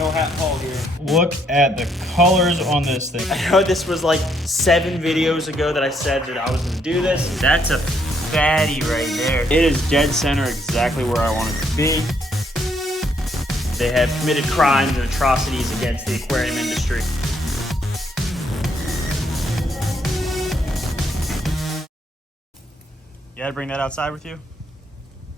No hat Paul here. Look at the colors on this thing. I know this was like 7 videos ago that I said that I was gonna do this. That's a fatty right there. It is dead center exactly where I want it to be. They have committed crimes and atrocities against the aquarium industry. You gotta bring that outside with you?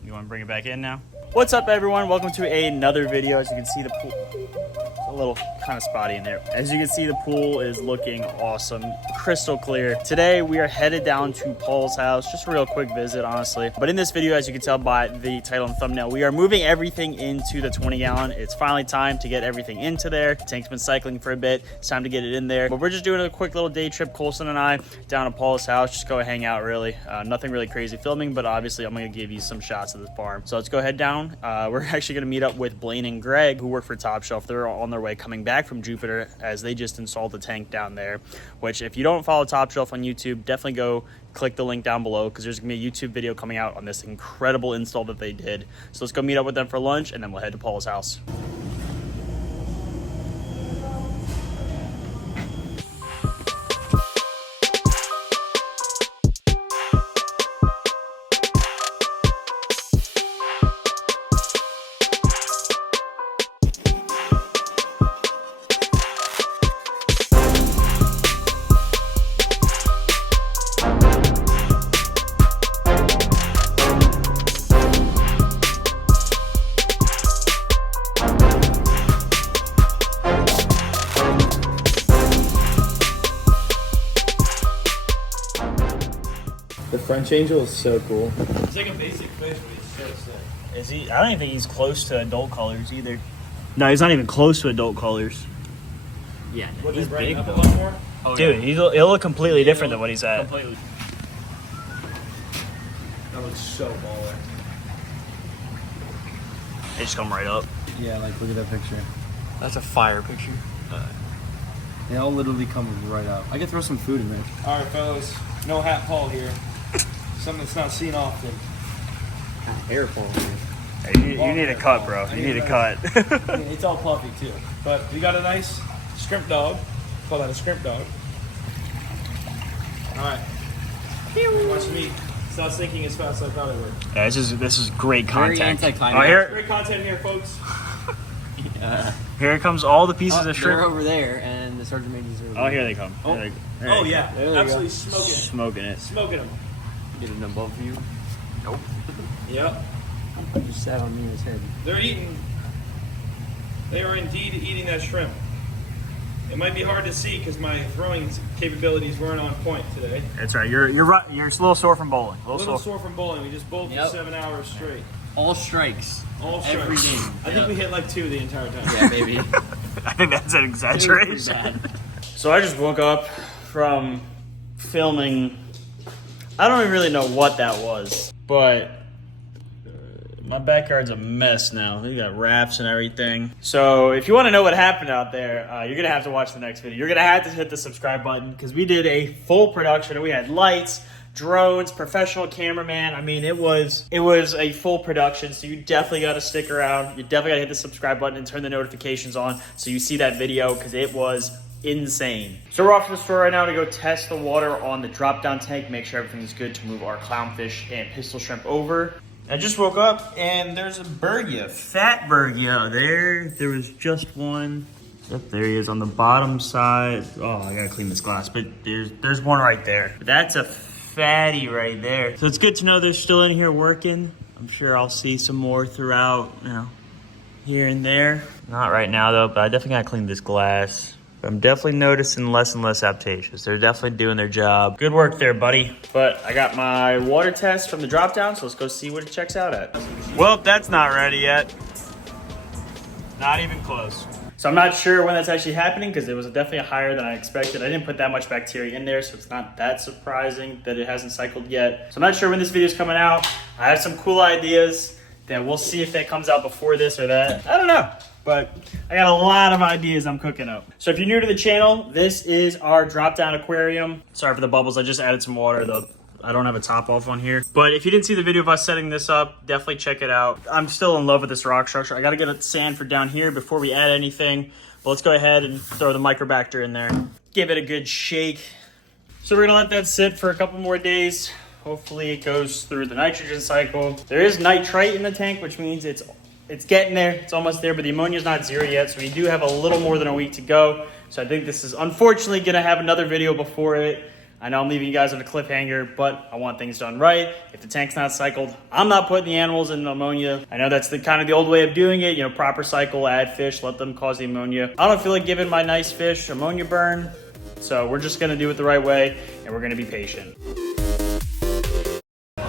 You wanna bring it back in now? What's up everyone? Welcome to another video. As you can see, the pool, it's a little kind of spotty in there. As you can see, the pool is looking awesome, crystal clear. Today we are headed down to Paul's house, just a real quick visit honestly. But in this video, as you can tell by the title and thumbnail, we are moving everything into the 20 gallon. It's finally time to get everything into there. The tank's been cycling for a bit. It's time to get it in there. But we're just doing a quick little day trip, Colson and I, down to Paul's house. Just go hang out really. Nothing really crazy filming, but obviously I'm gonna give you some shots of this farm. So let's go head down. We're actually gonna meet up with Blaine and Greg, who work for Top Shelf. They're on their way coming back from Jupiter as they just installed the tank down there, which if you don't follow Top Shelf on YouTube, definitely go click the link down below because there's gonna be a YouTube video coming out on this incredible install that they did. So let's go meet up with them for lunch and then we'll head to Paul's house. The French angel is so cool. It's like a basic fish, but it's so sick. Is he? I don't even think he's close to adult colors either. No, he's not even close to adult colors. Yeah, What, he's they brighten big up a though. lot more? Oh, Dude, he'll look completely different than what he's at. Completely. That looks so baller. They just come right up. Yeah, like look at that picture. That's a fire picture. They all literally come right up. I could throw some food in there. All right, fellas. No hat Paul here. Something that's not seen often. Hair fall. Hey, you need a cut, bro. You need a cut. I mean, it's all puffy too. But we got a nice scrimp dog. Call that a scrimp dog. All right. Watch me. Stop sinking as fast as I thought it would. Yeah, this is great Very content. anticlimactic. Oh, here, Great content here, folks. here comes all the pieces of They're shrimp. over there, and the sergeant majors are over Oh, there. here they come. Oh. Here they Oh come. yeah, There we absolutely go. smoking it. Smoking it. Smoking them. Get an above view. Nope. Yep. Just sat on Nina's head. They're eating. They are indeed eating that shrimp. It might be hard to see because my throwing capabilities weren't on point today. That's right. You're right. You're a little sore from bowling. A little sore from bowling. We just bowled Yep. for 7 hours straight. All strikes. All strikes. Every game. I think we hit like 2 the entire time. Yeah, baby. I think that's an exaggeration. So I just woke up from filming. I don't even really know what that was, but my backyard's a mess now. We got rafts and everything. So if you want to know what happened out there, you're going to have to watch the next video. You're going to have to hit the subscribe button because we did a full production. We had lights, drones, professional cameraman. I mean, it was a full production. So you definitely got to stick around. You definitely got to hit the subscribe button and turn the notifications on so you see that video because it was insane. So we're off to the store right now to go test the water on the drop down tank, make sure everything's good to move our clownfish and pistol shrimp over. I just woke up and there's a bergia, fat bergia there. There was just one. Yep, there he is on the bottom side. Oh, I gotta clean this glass, but there's one right there. That's a fatty right there. So it's good to know they're still in here working. I'm sure I'll see some more throughout, here and there. Not right now though, but I definitely gotta clean this glass. I'm definitely noticing less and less aptaceous. They're definitely doing their job. Good work there, buddy. But I got my water test from the drop down, so let's go see what it checks out at. Well, that's not ready yet. Not even close. So I'm not sure when that's actually happening because it was definitely higher than I expected. I didn't put that much bacteria in there, so it's not that surprising that it hasn't cycled yet. So I'm not sure when this video is coming out. I have some cool ideas that we'll see if that comes out before this or that. I don't know. But I got a lot of ideas I'm cooking up. So if you're new to the channel, this is our drop-down aquarium. Sorry for the bubbles, I just added some water. The I don't have a top off on here. But if you didn't see the video of us setting this up, definitely check it out. I'm still in love with this rock structure. I got to get a sand for down here before we add anything. But let's go ahead and throw the microbacter in there. Give it a good shake. So we're gonna let that sit for a couple more days. Hopefully it goes through the nitrogen cycle. There is nitrite in the tank, which means it's getting there. It's almost there, but the ammonia is not zero yet. So we do have a little more than a week to go. So I think this is unfortunately gonna have another video before it. I know I'm leaving you guys on a cliffhanger, but I want things done right. If the tank's not cycled, I'm not putting the animals in ammonia. I know that's the kind of the old way of doing it, you know, proper cycle, add fish, let them cause the ammonia. I don't feel like giving my nice fish ammonia burn, so we're just gonna do it the right way, and we're gonna be patient.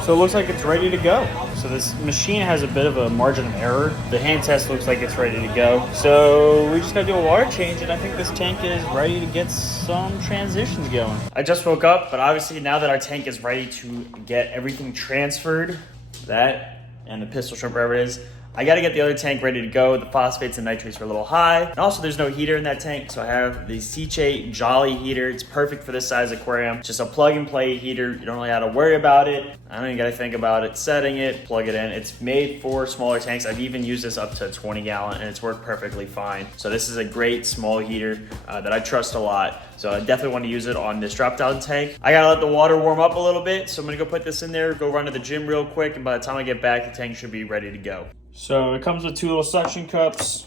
So it looks like it's ready to go. So this machine has a bit of a margin of error. The hand test looks like it's ready to go. So we just gotta do a water change, and I think this tank is ready to get some transitions going. I just woke up, but obviously now that our tank is ready to get everything transferred, that and the pistol shrimp, wherever it is, I gotta get the other tank ready to go. The phosphates and nitrates are a little high. And also there's no heater in that tank. So I have the Ceche Jolly heater. It's perfect for this size aquarium. Just a plug and play heater. You don't really have to worry about it. I don't even gotta think about it. Setting it, plug it in. It's made for smaller tanks. I've even used this up to 20 gallon and it's worked perfectly fine. So this is a great small heater that I trust a lot. So I definitely want to use it on this drop down tank. I gotta let the water warm up a little bit. So I'm gonna go put this in there, go run to the gym real quick. And by the time I get back, the tank should be ready to go. So it comes with two little suction cups.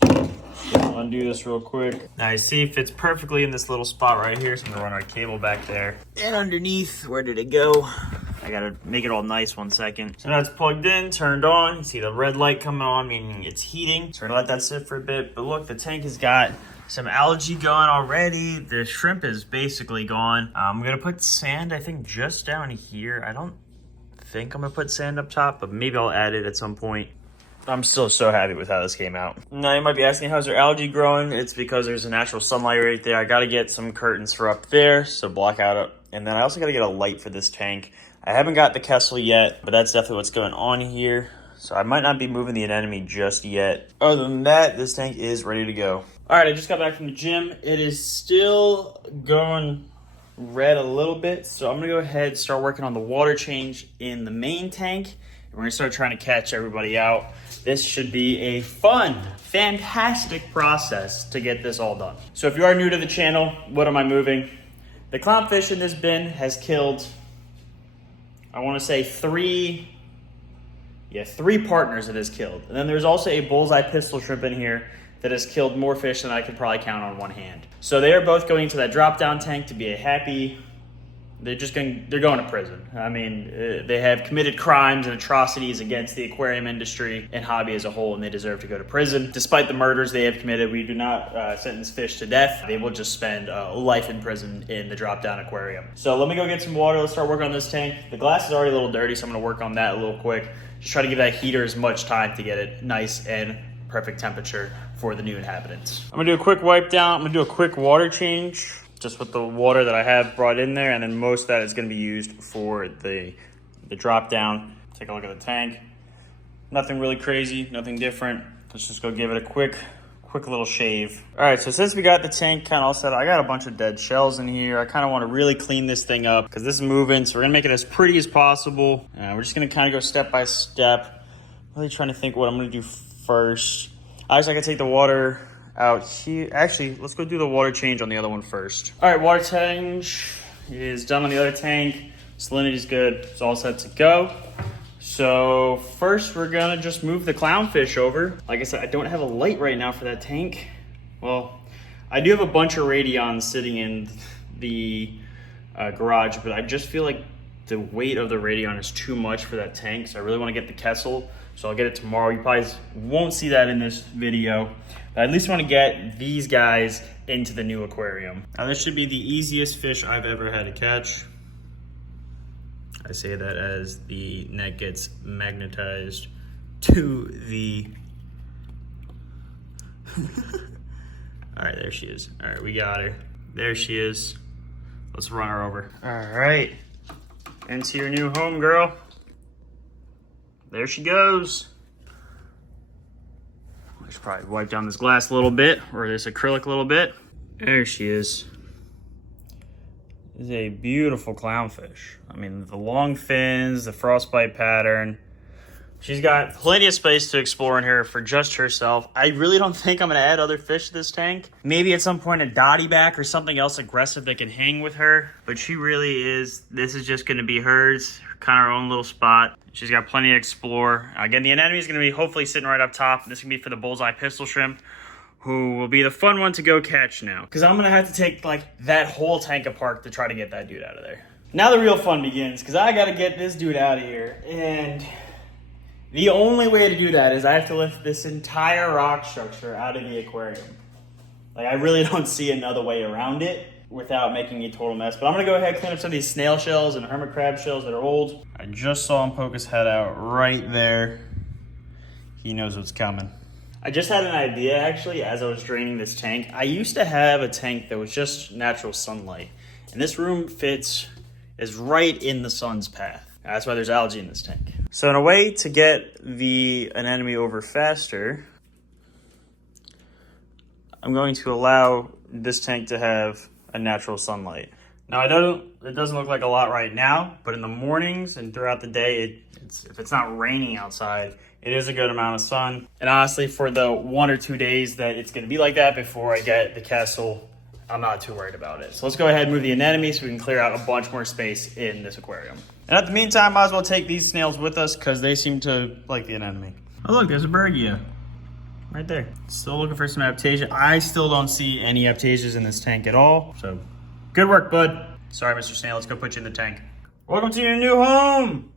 I'll undo this real quick. Now you see it fits perfectly in this little spot right here. So I'm gonna run our cable back there. And underneath, where did it go? I gotta make it all nice 1 second. So now it's plugged in, turned on. You see the red light coming on, meaning it's heating. So we're gonna let that sit for a bit. But look, the tank has got some algae going already. The shrimp is basically gone. I'm gonna put sand, I think, just down here. I don't think I'm gonna put sand up top, but maybe I'll add it at some point. I'm still so happy with how this came out. Now you might be asking, how's there algae growing? It's because there's a natural sunlight right there. I gotta get some curtains for up there, so block out it. And then I also gotta get a light for this tank. I haven't got the Kessel yet, but that's definitely what's going on here. So I might not be moving the anemone just yet. Other than that, this tank is ready to go. All right, I just got back from the gym. It is still going red a little bit, so I'm gonna go ahead and start working on the water change in the main tank. We're gonna start trying to catch everybody out. This should be a fun, fantastic process to get this all done. So if you are new to the channel, what am I moving? The clownfish in this bin has killed, I wanna say three partners it has killed. And then there's also a bullseye pistol shrimp in here that has killed more fish than I could probably count on one hand. So they are both going to that drop down tank to be a happy, they're going to prison. I mean, they have committed crimes and atrocities against the aquarium industry and hobby as a whole, and they deserve to go to prison. Despite the murders they have committed, we do not sentence fish to death. They will just spend life in prison in the drop-down aquarium. So let me go get some water. Let's start working on this tank. The glass is already a little dirty, so I'm gonna work on that a little quick. Just try to give that heater as much time to get it nice and perfect temperature for the new inhabitants. I'm gonna do a quick wipe down. I'm gonna do a quick water change, just with the water that I have brought in there, and then most of that is gonna be used for the drop down. Take a look at the tank. Nothing really crazy, nothing different. Let's just go give it a quick little shave. All right, so since we got the tank kind of all set up, I got a bunch of dead shells in here. I kind of want to really clean this thing up because this is moving, so we're gonna make it as pretty as possible. We're just gonna kind of go step by step. Really trying to think what I'm gonna do first. I just like to take the water out here. Actually, let's go do the water change on the other one first. All right, water change is done on the other tank. Salinity's good. It's all set to go. So first, we're gonna just move the clownfish over. Like I said, I don't have a light right now for that tank. Well, I do have a bunch of radions sitting in the garage, but I just feel like the weight of the radion is too much for that tank. So I really want to get the Kessel. So I'll get it tomorrow. You probably won't see that in this video, but I at least want to get these guys into the new aquarium. Now this should be the easiest fish I've ever had to catch. I say that as the net gets magnetized to the... All right, there she is. All right, we got her. There she is. Let's run her over. All right, into your new home, girl. There she goes. I should probably wipe down this glass a little bit, or this acrylic a little bit. There she is. is a beautiful clownfish. I mean, the long fins, the frostbite pattern. She's got plenty of space to explore in here for just herself. I really don't think I'm going to add other fish to this tank. Maybe at some point a dotty back or something else aggressive that can hang with her. But she really is, this is just going to be hers, kind of her own little spot. She's got plenty to explore. Again, the anemone is going to be hopefully sitting right up top. This is going to be for the bullseye pistol shrimp, who will be the fun one to go catch now. Because I'm going to have to take like that whole tank apart to try to get that dude out of there. Now the real fun begins, because I got to get this dude out of here. And the only way to do that is I have to lift this entire rock structure out of the aquarium. Like, I really don't see another way around it without making a total mess. But I'm gonna go ahead and clean up some of these snail shells and hermit crab shells that are old. I just saw him poke his head out right there. He knows what's coming. I just had an idea, actually, as I was draining this tank. I used to have a tank that was just natural sunlight. And this room is right in the sun's path. That's why there's algae in this tank. So in a way to get the anemone over faster, I'm going to allow this tank to have a natural sunlight. Now it doesn't look like a lot right now, but in the mornings and throughout the day, if it's not raining outside, it is a good amount of sun. And honestly, for the 1 or 2 days that it's gonna be like that before I get the castle, I'm not too worried about it. So let's go ahead and move the anemone so we can clear out a bunch more space in this aquarium. And at the meantime, might as well take these snails with us because they seem to like the anemone. Oh look, there's a Bergia. Right there. Still looking for some aptasia. I still don't see any aptasias in this tank at all. So good work, bud. Sorry, Mr. Snail, let's go put you in the tank. Welcome to your new home.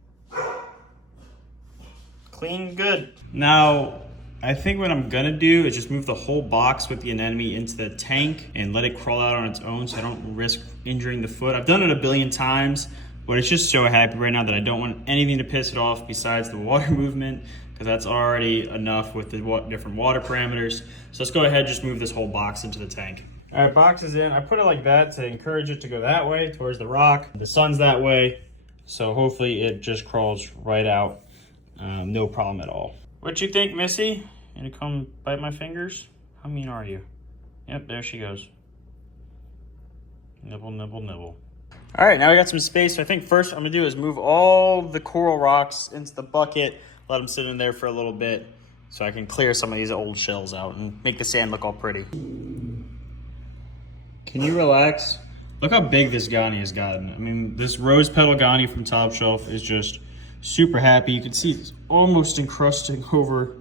Clean, good. Now, I think what I'm gonna do is just move the whole box with the anemone into the tank and let it crawl out on its own so I don't risk injuring the foot. I've done it a billion times, but it's just so happy right now that I don't want anything to piss it off besides the water movement, because that's already enough with the different water parameters. So let's go ahead and just move this whole box into the tank. All right, box is in. I put it like that to encourage it to go that way towards the rock. The sun's that way, so hopefully it just crawls right out. No problem at all. What you think, Missy? You gonna come bite my fingers? How mean are you? Yep, there she goes. Nibble, nibble, nibble. All right, now we got some space. So I think first I'm gonna do is move all the coral rocks into the bucket, let them sit in there for a little bit so I can clear some of these old shells out and make the sand look all pretty. Can you relax? Look how big this Ghani has gotten. I mean, this rose petal Ghani from Top Shelf is just super happy. You can see it's almost encrusting over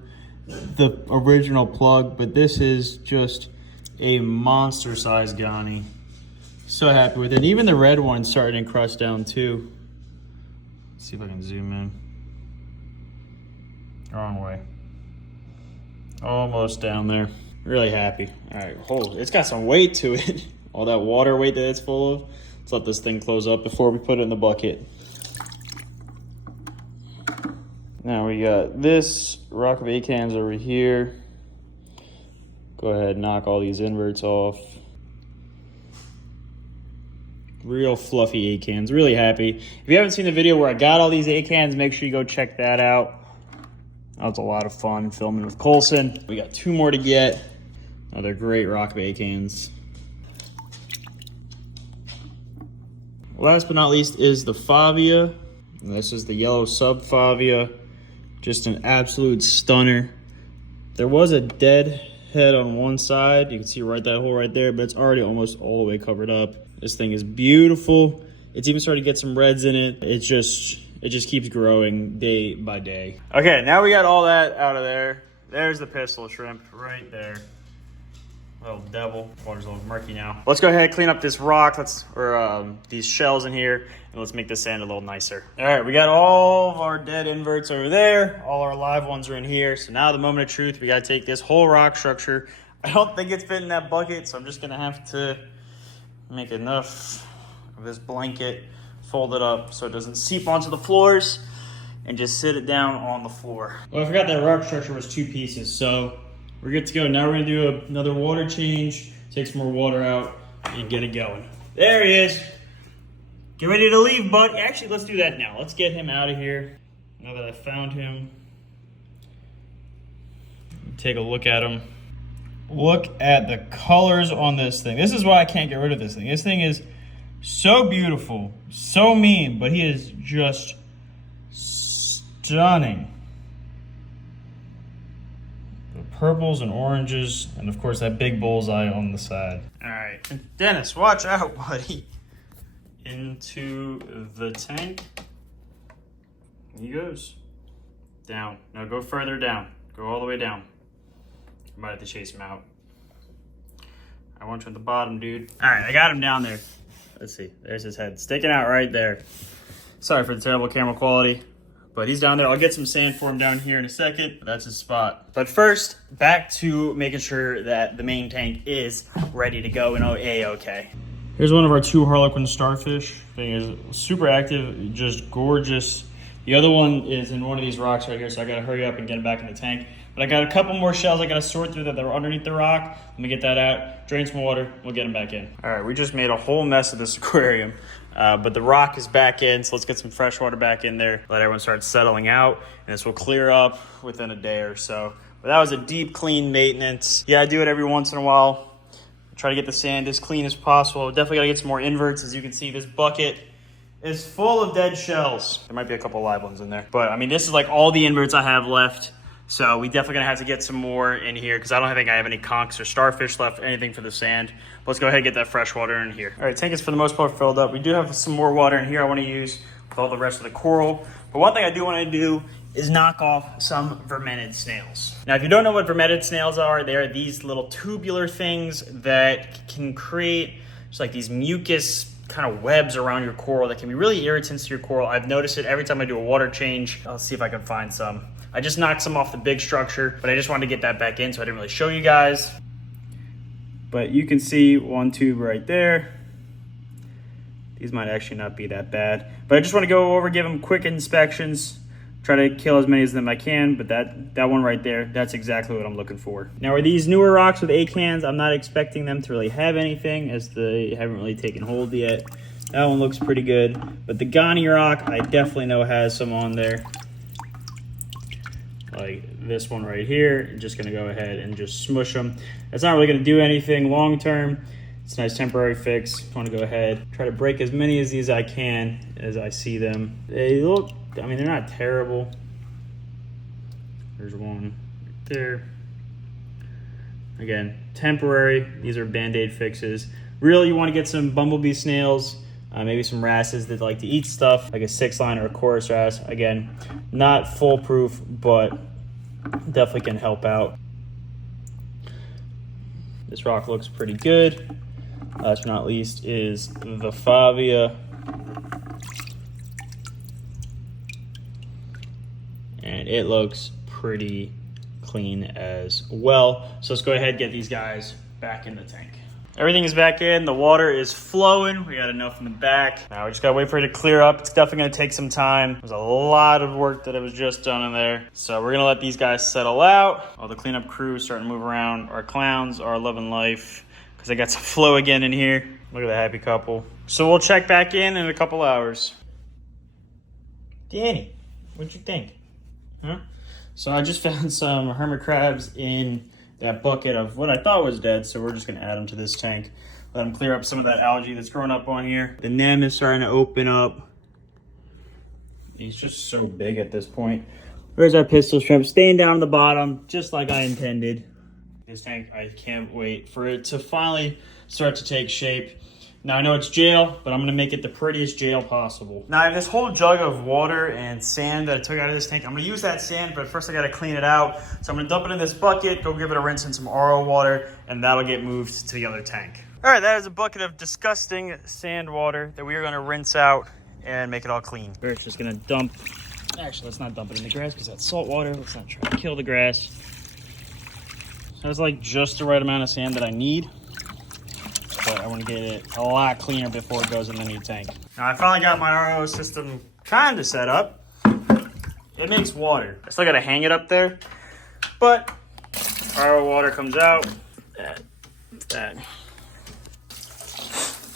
the original plug, but this is just a monster size Ghani. So happy with it. Even the red one's starting to encrust down too. Let's see if I can zoom in. Wrong way. Almost down there. Really happy. All right, hold. It's got some weight to it. All that water weight that it's full of. Let's let this thing close up before we put it in the bucket. Now we got this rock of acans over here. Go ahead and knock all these inverts off. Real fluffy acans, really happy. If you haven't seen the video where I got all these acans, make sure you go check that out. That was a lot of fun filming with Colson. We got 2 more to get. Another great rock of acans. Last but not least is the Favia. And this is the yellow sub Favia. Just an absolute stunner. There was a dead head on one side. You can see right that hole right there, but it's already almost all the way covered up. This thing is beautiful. It's even starting to get some reds in it. It just keeps growing day by day. Okay, now we got all that out of there. There's the pistol shrimp right there. Little devil. Water's a little murky now. Let's go ahead and clean up this rock, these shells in here, and let's make the sand a little nicer. All right, we got all of our dead inverts over there. All our live ones are in here. So now the moment of truth, we gotta take this whole rock structure. I don't think it's fit in that bucket, so I'm just gonna have to make enough of this blanket, fold it up so it doesn't seep onto the floors, and just sit it down on the floor. Well, I forgot that rock structure was 2 pieces, so we're good to go. Now we're gonna do another water change, take some more water out, and get it going. There he is. Get ready to leave, bud. Actually, let's do that now. Let's get him out of here. Now that I found him, take a look at him. Look at the colors on this thing. This is why I can't get rid of this thing. This thing is So beautiful, so mean, but he is just stunning. The purples and oranges, and of course that big bullseye on the side. All right, Dennis, watch out, buddy. Into the tank. He goes. Down. Now go further down. Go all the way down. I might have to chase him out. I want you at the bottom, dude. All right, I got him down there. Let's see. There's his head sticking out right there. Sorry for the terrible camera quality, but he's down there. I'll get some sand for him down here in a second. But that's his spot. But first, back to making sure that the main tank is ready to go and A-okay. Here's one of our 2 harlequin starfish. Thing is super active, just gorgeous. The other one is in one of these rocks right here, so I gotta hurry up and get it back in the tank. But I got a couple more shells I gotta sort through that are underneath the rock. Let me get that out, drain some water, we'll get them back in. All right, we just made a whole mess of this aquarium, but the rock is back in, so let's get some fresh water back in there, let everyone start settling out, and this will clear up within a day or so. But that was a deep clean maintenance. Yeah, I do it every once in a while. Try to get the sand as clean as possible. Definitely gotta get some more inverts. As you can see, this bucket is full of dead shells. There might be a couple live ones in there. But I mean, this is like all the inverts I have left. So we definitely gonna have to get some more in here because I don't think I have any conchs or starfish left, anything for the sand. But let's go ahead and get that fresh water in here. All right, tank is for the most part filled up. We do have some more water in here I wanna use with all the rest of the coral. But one thing I do wanna do is knock off some vermented snails. Now, if you don't know what vermented snails are, they are these little tubular things that can create just like these mucus kind of webs around your coral that can be really irritants to your coral. I've noticed it every time I do a water change. I'll see if I can find some. I just knocked some off the big structure, but I just wanted to get that back in, so I didn't really show you guys. But you can see one tube right there. These might actually not be that bad. But I just want to go over, give them quick inspections, try to kill as many of them I can, but that one right there, that's exactly what I'm looking for. Now, are these newer rocks with acans? I'm not expecting them to really have anything as they haven't really taken hold yet. That one looks pretty good. But the Ghani rock, I definitely know has some on there. Like this one right here. I'm just gonna go ahead and just smush them. That's not really gonna do anything long term. It's a nice temporary fix. I wanna go ahead, try to break as many of these I can as I see them. They look, I mean, they're not terrible. There's one right there. Again, temporary. These are Band-Aid fixes. Really, you want to get some bumblebee snails, maybe some wrasses that like to eat stuff, like a 6-line or a chorus wrasse. Again, not foolproof, but definitely can help out. This rock looks pretty good. Last but not least is the Favia. And it looks pretty clean as well. So let's go ahead and get these guys back in the tank. Everything is back in, the water is flowing. We got enough in the back. Now we just gotta wait for it to clear up. It's definitely gonna take some time. There's a lot of work that was just done in there. So we're gonna let these guys settle out. All the cleanup crew is starting to move around. Our clowns are loving life because they got some flow again in here. Look at the happy couple. So we'll check back in a couple hours. Danny, what'd you think? Huh? So I just found some hermit crabs in that bucket of what I thought was dead, so we're just gonna add them to this tank. Let them clear up some of that algae that's growing up on here. The nem is starting to open up. He's just so big at this point. There's our pistol shrimp staying down at the bottom, just like I intended. This tank, I can't wait for it to finally start to take shape. Now I know it's jail, but I'm gonna make it the prettiest jail possible. Now I have this whole jug of water and sand that I took out of this tank. I'm gonna use that sand, but first I gotta clean it out. So I'm gonna dump it in this bucket, go give it a rinse in some RO water, and that'll get moved to the other tank. All right, that is a bucket of disgusting sand water that we are gonna rinse out and make it all clean. We're just gonna dump, actually let's not dump it in the grass because that's salt water. Let's not try to kill the grass. So that's like just the right amount of sand that I need. But I want to get it a lot cleaner before it goes in the new tank. Now I finally got my RO system kind of set up. It makes water. I still got to hang it up there, but RO water comes out. That. And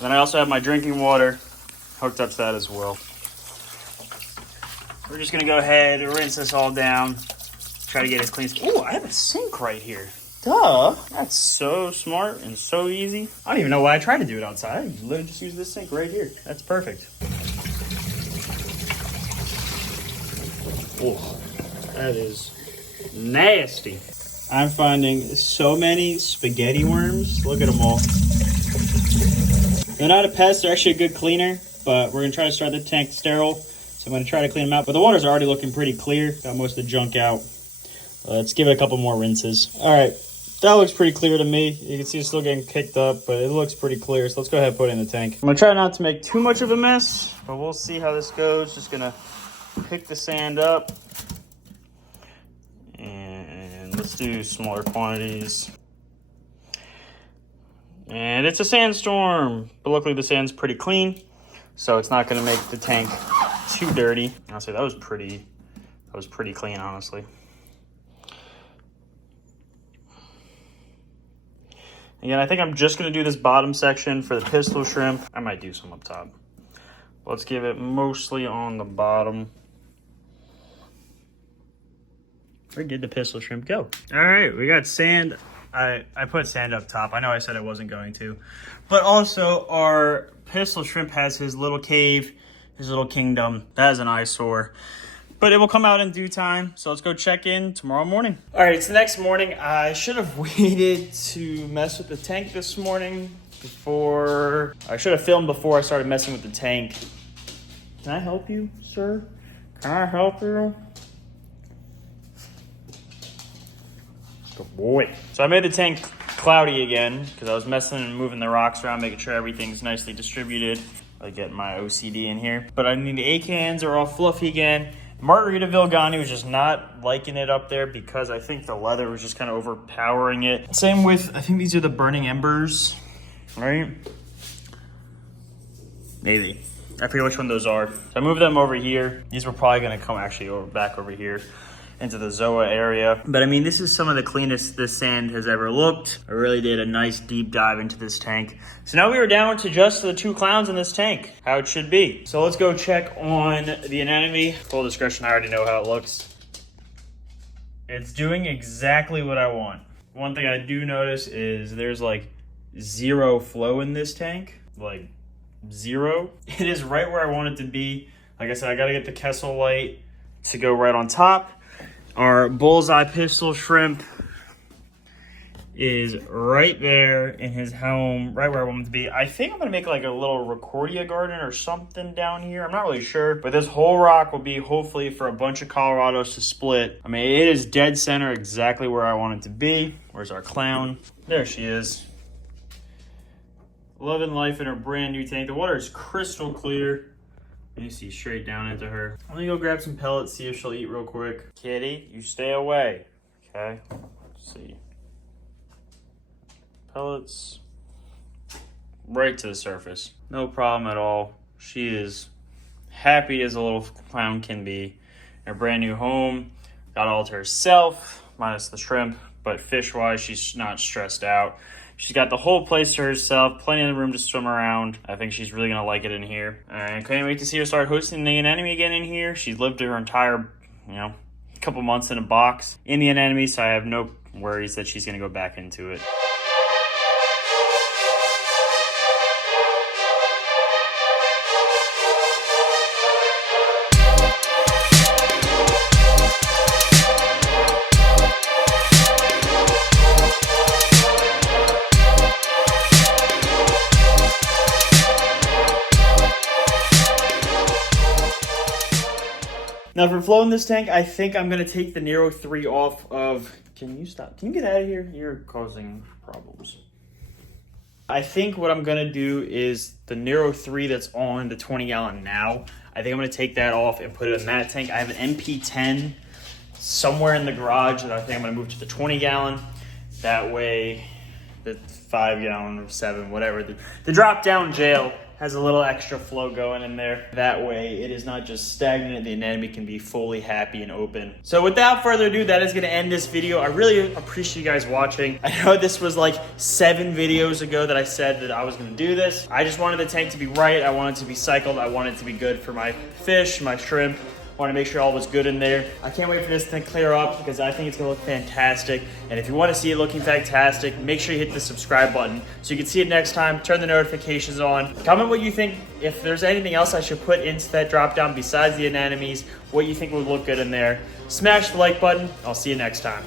then I also have my drinking water hooked up to that as well. We're just gonna go ahead and rinse this all down. Try to get it as clean as. Oh, I have a sink right here. Duh. That's so smart and so easy. I don't even know why I tried to do it outside. I literally just use this sink right here. That's perfect. Oh, that is nasty. I'm finding so many spaghetti worms. Look at them all. They're not a pest. They're actually a good cleaner, but we're going to try to start the tank sterile. So I'm going to try to clean them out. But the water's already looking pretty clear. Got most of the junk out. Let's give it a couple more rinses. All right. That looks pretty clear to me. You can see it's still getting kicked up, but it looks pretty clear. So let's go ahead and put it in the tank. I'm going to try not to make too much of a mess, but we'll see how this goes. Just going to pick the sand up. And let's do smaller quantities. And it's a sandstorm, but luckily the sand's pretty clean, so it's not going to make the tank too dirty. I'll say that was pretty clean, honestly. Again, I think I'm just going to do this bottom section for the pistol shrimp. I might do some up top. Let's give it mostly on the bottom. Where did the pistol shrimp go? All right, we got sand. I put sand up top. I know I said I wasn't going to. But also, our pistol shrimp has his little cave, his little kingdom. That is an eyesore. But it will come out in due time. So let's go check in tomorrow morning. All right, it's the next morning. I should have waited to mess with the tank this morning before... I should have filmed before I started messing with the tank. Can I help you, sir? Can I help you? Good boy. So I made the tank cloudy again because I was messing and moving the rocks around, making sure everything's nicely distributed. I get my OCD in here. But I mean, the A cans are all fluffy again. Margaritaville Ghani was just not liking it up there because I think the leather was just kind of overpowering it. Same with, I think these are the burning embers, right? Maybe. I forget which one those are. So I moved them over here. These were probably going to come actually back over here into the Zoa area. But I mean, this is some of the cleanest this sand has ever looked. I really did a nice deep dive into this tank. So now we are down to just the 2 clowns in this tank, how it should be. So let's go check on the anemone. Full discretion, I already know how it looks. It's doing exactly what I want. One thing I do notice is there's like 0 flow in this tank, like 0. It is right where I want it to be. Like I said, I gotta get the Kessel light to go right on top. Our bullseye pistol shrimp is right there in his home, right where I want him to be. I think I'm going to make like a little Recordia garden or something down here. I'm not really sure. But this whole rock will be hopefully for a bunch of Colorados to split. I mean, it is dead center exactly where I want it to be. Where's our clown? There she is. Loving life in her brand new tank. The water is crystal clear. You see straight down into her. Let me go grab some pellets, see if she'll eat real quick. Kitty, you stay away. Okay, let's see. Pellets. Right to the surface. No problem at all. She is happy as a little clown can be. In her brand new home. Got all to herself, minus the shrimp. But fish-wise, she's not stressed out. She's got the whole place to herself, plenty of room to swim around. I think she's really going to like it in here. I can't wait to see her start hosting the anemone again in here. She's lived her entire, couple months in a box in the anemone, so I have no worries that she's going to go back into it. Now for flow in this tank, I think I'm going to take the Nero 3 off of... Can you stop? Can you get out of here? You're causing problems. I think what I'm going to do is the Nero 3 that's on the 20 gallon now, I think I'm going to take that off and put it in that tank. I have an MP10 somewhere in the garage that I think I'm going to move to the 20 gallon. That way, the 5 gallon or 7, whatever, the drop down jail has a little extra flow going in there. That way it is not just stagnant, the anemone can be fully happy and open. So without further ado, that is gonna end this video. I really appreciate you guys watching. I know this was like 7 videos ago that I said that I was gonna do this. I just wanted the tank to be right. I wanted it to be cycled. I wanted it to be good for my fish, my shrimp, Want to make sure all was good in there. I can't wait for this to clear up because I think it's gonna look fantastic. And if you want to see it looking fantastic, make sure you hit the subscribe button so you can see it next time. Turn the notifications on. Comment what you think, if there's anything else I should put into that drop down besides the anemones, what you think would look good in there. Smash the like button. I'll see you next time.